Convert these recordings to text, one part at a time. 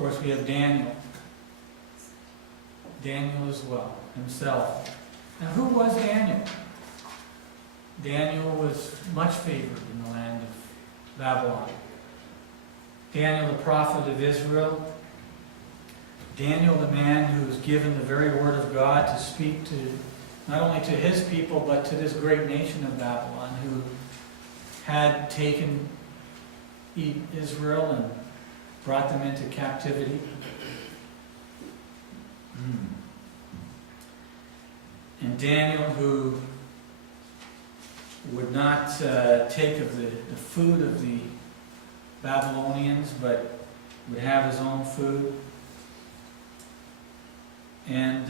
course, we have Daniel. Daniel as well, himself. Now, who was Daniel? Daniel was much favored in the land of Babylon. Daniel, the prophet of Israel. Daniel, the man who was given the very word of God to speak to not only to his people, but to this great nation of Babylon, who had taken Israel and brought them into captivity. And Daniel, who would not take of the food of the Babylonians, but would have his own food. And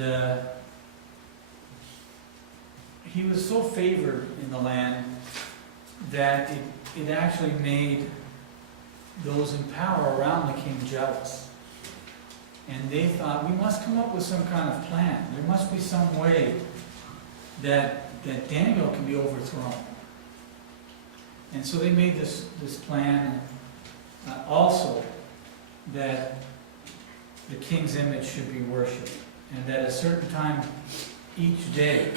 he was so favored in the land that it actually made those in power around the king jealous. And they thought, we must come up with some kind of plan. There must be some way that Daniel can be overthrown. And so they made this plan also that the king's image should be worshipped, and that at a certain time each day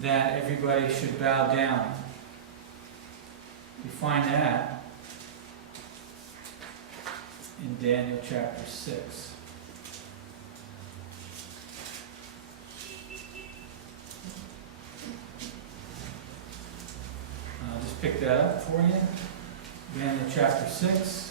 that everybody should bow down. We find that in Daniel chapter 6. I'll just pick that up for you. Daniel chapter 6.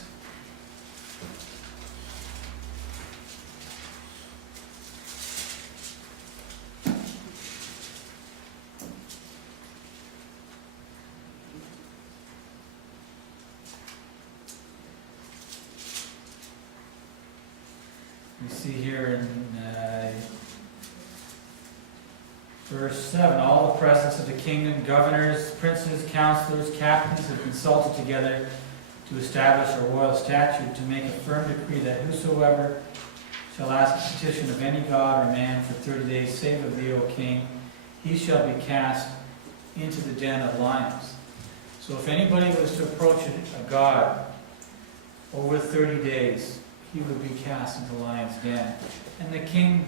We see here in verse 7, all the presence of the kingdom, governors, princes, counselors, captains have consulted together to establish a royal statute, to make a firm decree that whosoever shall ask a petition of any god or man for 30 days, save of thee, O king, he shall be cast into the den of lions. So if anybody was to approach a god over 30 days, he would be cast into the lion's den. And the king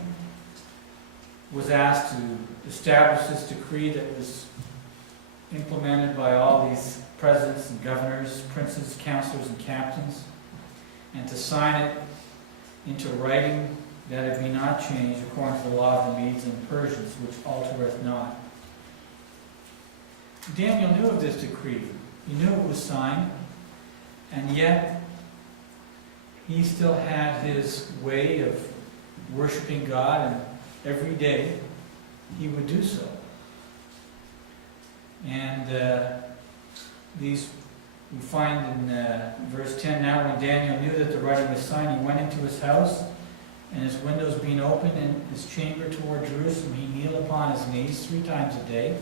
was asked to establish this decree that was implemented by all these presidents and governors, princes, counselors, and captains, and to sign it into writing, that it be not changed according to the law of the Medes and Persians, which altereth not. Daniel knew of this decree. He knew it was signed, and yet he still had his way of worshiping God, and every day he would do so. And we find in verse 10, now when Daniel knew that the writing was signed, he went into his house, and his windows being open in his chamber toward Jerusalem, he kneeled upon his knees 3 times a day,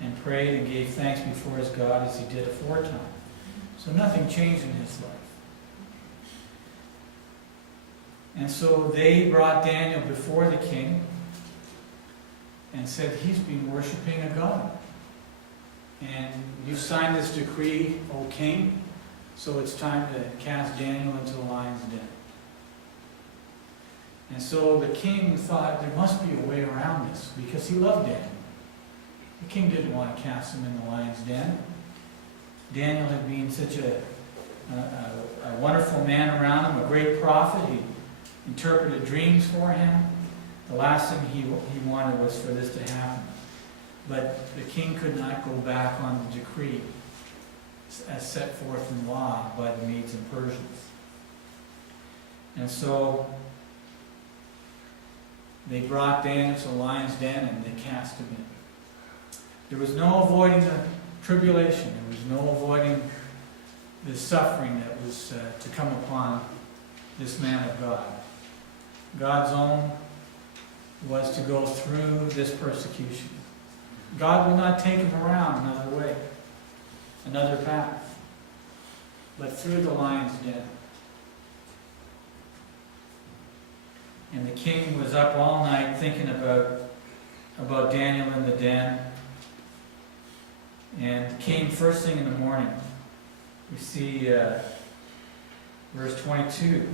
and prayed and gave thanks before his God as he did aforetime. So nothing changed in his life. And so they brought Daniel before the king and said, he's been worshiping a god. And you signed this decree, O king, so it's time to cast Daniel into the lion's den. And so the king thought there must be a way around this, because he loved Daniel. The king didn't want to cast him in the lion's den. Daniel had been such a wonderful man around him, a great prophet. He interpreted dreams for him. The last thing he wanted was for this to happen. But the king could not go back on the decree as set forth in law by the Medes and Persians. And so they brought Daniel to the lion's den and they cast him in. There was no avoiding the tribulation. There was no avoiding the suffering that was to come upon this man of God. God's own was to go through this persecution. God will not take him around another way, another path, but through the lion's den. And the king was up all night thinking about Daniel in the den, and came first thing in the morning. We see Verse 22,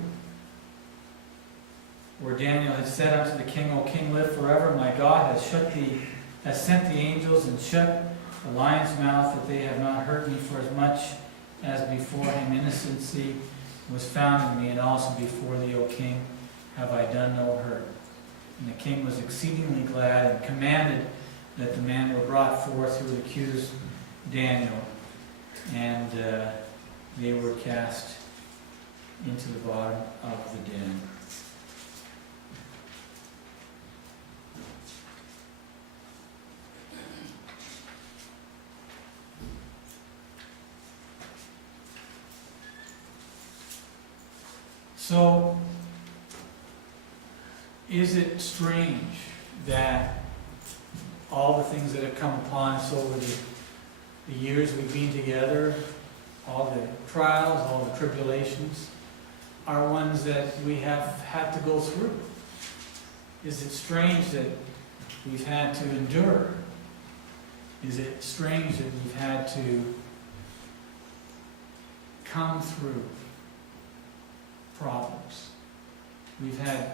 where Daniel had said unto the king, O king, live forever. My God has sent the angels and shut the lion's mouth, that they have not hurt me, for as much as before him innocency was found in me, and also before thee, O king, have I done no hurt. And the king was exceedingly glad, and commanded that the men were brought forth who had accused Daniel, and they were cast into the bottom of the den. So, is it strange that all the things that have come upon us over the years we've been together, all the trials, all the tribulations, are ones that we have had to go through? Is it strange that we've had to endure? Is it strange that we've had to come through problems? We've had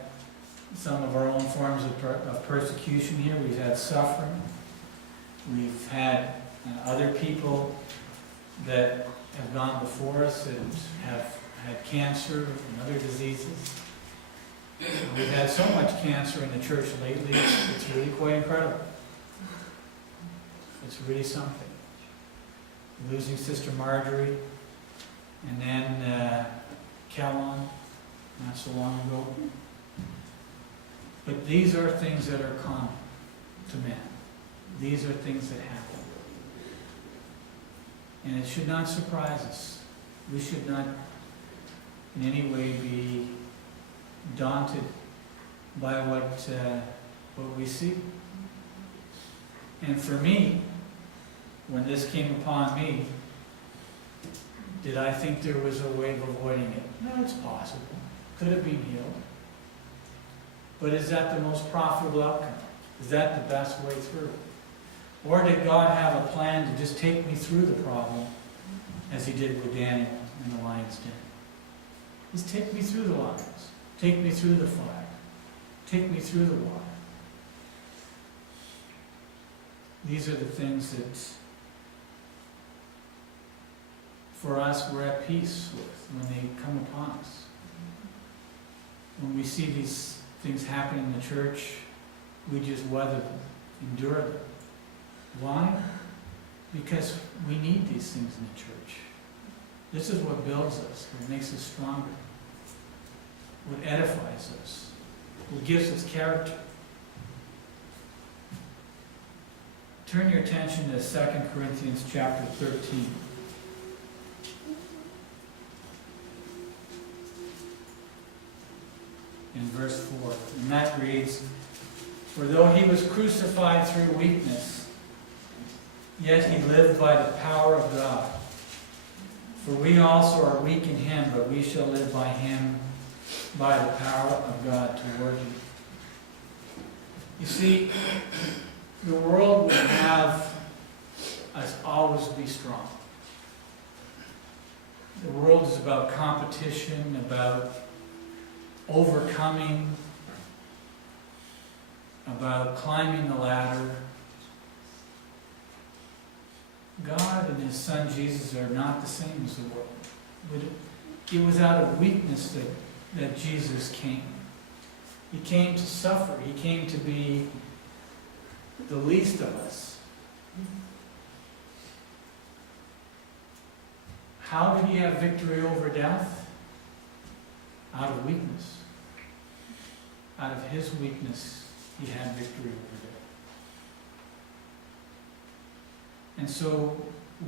some of our own forms of persecution here. We've had suffering. We've had other people that have gone before us and have had cancer and other diseases. We've had so much cancer in the church lately, it's really quite incredible. It's really something. Losing Sister Marjorie, and then Kellon, not so long ago. But these are things that are common to men. These are things that happen. And it should not surprise us. We should not in any way be daunted by what we see. And for me, when this came upon me, did I think there was a way of avoiding it? No, it's possible. Could have been healed. But is that the most profitable outcome? Is that the best way through? Or did God have a plan to just take me through the problem, as he did with Daniel in the lion's den? Just take me through the lions. Take me through the fire. Take me through the water. These are the things that, for us, we're at peace with when they come upon us. When we see these things happen in the church, we just weather them, endure them. Why? Because we need these things in the church. This is what builds us, what makes us stronger, what edifies us, what gives us character. Turn your attention to 2 Corinthians chapter 13. In verse 4. And that reads, For though he was crucified through weakness, yet he lived by the power of God. For we also are weak in him, but we shall live by him, by the power of God toward you. You see, the world would have us always be strong. The world is about competition, about overcoming, about climbing the ladder. God and his son Jesus are not the same as the world. It was out of weakness that Jesus came. He came to suffer. He came to be the least of us. How did he have victory over death? Out of weakness. Out of his weakness, he had victory over death. And so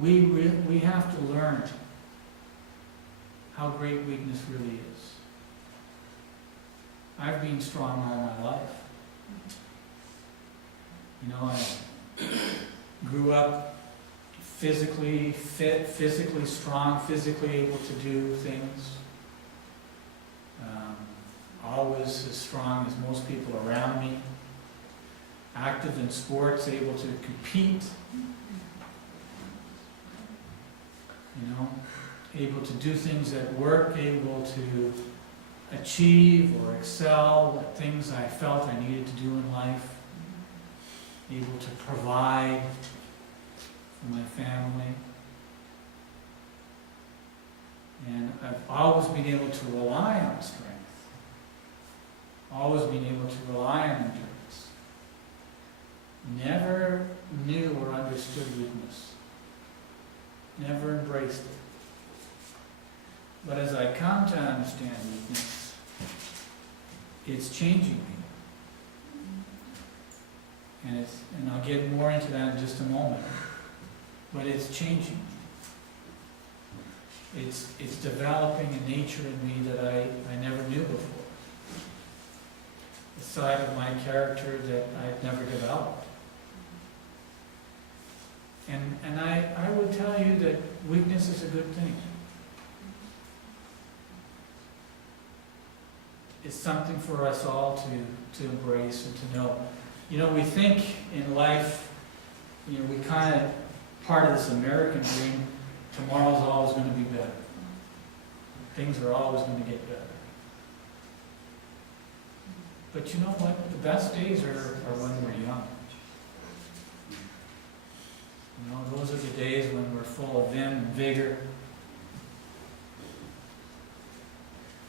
we have to learn how great weakness really is. I've been strong all my life. You know, I grew up physically fit, physically strong, physically able to do things. Always as strong as most people around me. Active in sports, able to compete. You know, able to do things at work, able to achieve or excel at things I felt I needed to do in life, able to provide for my family. And I've always been able to rely on strength, always been able to rely on endurance. Never knew or understood weakness, never embraced it. But as I come to understand weakness, it's changing me. And I'll get more into that in just a moment. But it's changing me. It's developing a nature in me that I never knew before. A side of my character that I've never developed. And I would tell you that weakness is a good thing. It's something for us all to embrace and to know. You know, we think in life, you know, we kind of, part of this American dream, tomorrow's always going to be better. Things are always going to get better. But you know what? The best days are when we're young. You know, those are the days when we're full of vim and vigor.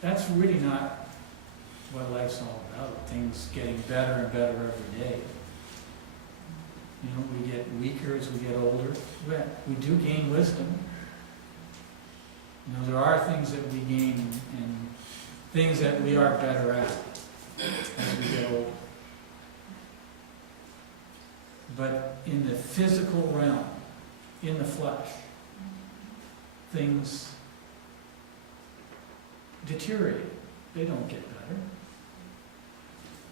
That's really not what life's all about. Things getting better and better every day. You know, we get weaker as we get older. We do gain wisdom. You know, there are things that we gain and things that we are better at as we get older. But in the physical realm, in the flesh, things deteriorate. They don't get better.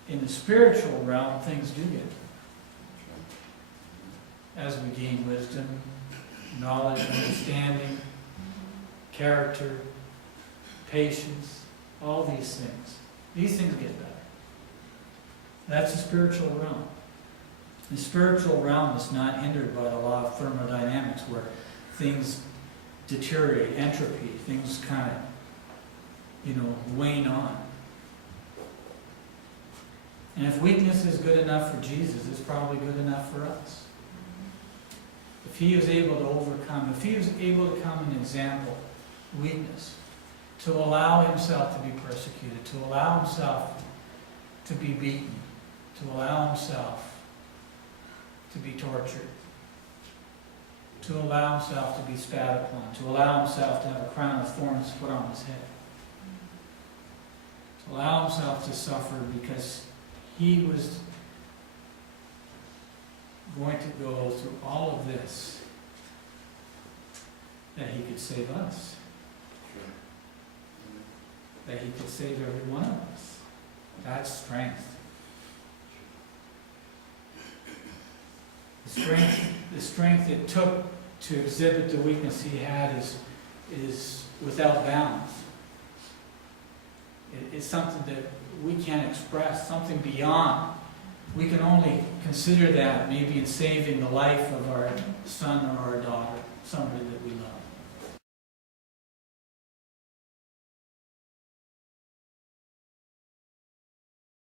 In the spiritual realm, things do get better. As we gain wisdom, knowledge, understanding, character, patience, all these things get better. That's the spiritual realm. The spiritual realm is not hindered by the law of thermodynamics, where things deteriorate, entropy, things kind of, wane on. And if weakness is good enough for Jesus, it's probably good enough for us. If he was able to overcome, if he was able to become an example, weakness, to allow himself to be persecuted, to allow himself to be beaten, to allow himself to be tortured, to allow himself to be spat upon, to allow himself to have a crown of thorns put on his head, to allow himself to suffer because he was going to go through all of this, that he could save us. That he could save every one of us. That's strength. The strength it took to exhibit the weakness he had is without bounds. It's something that we can't express, something beyond. We can only consider that maybe in saving the life of our son or our daughter, somebody that we love.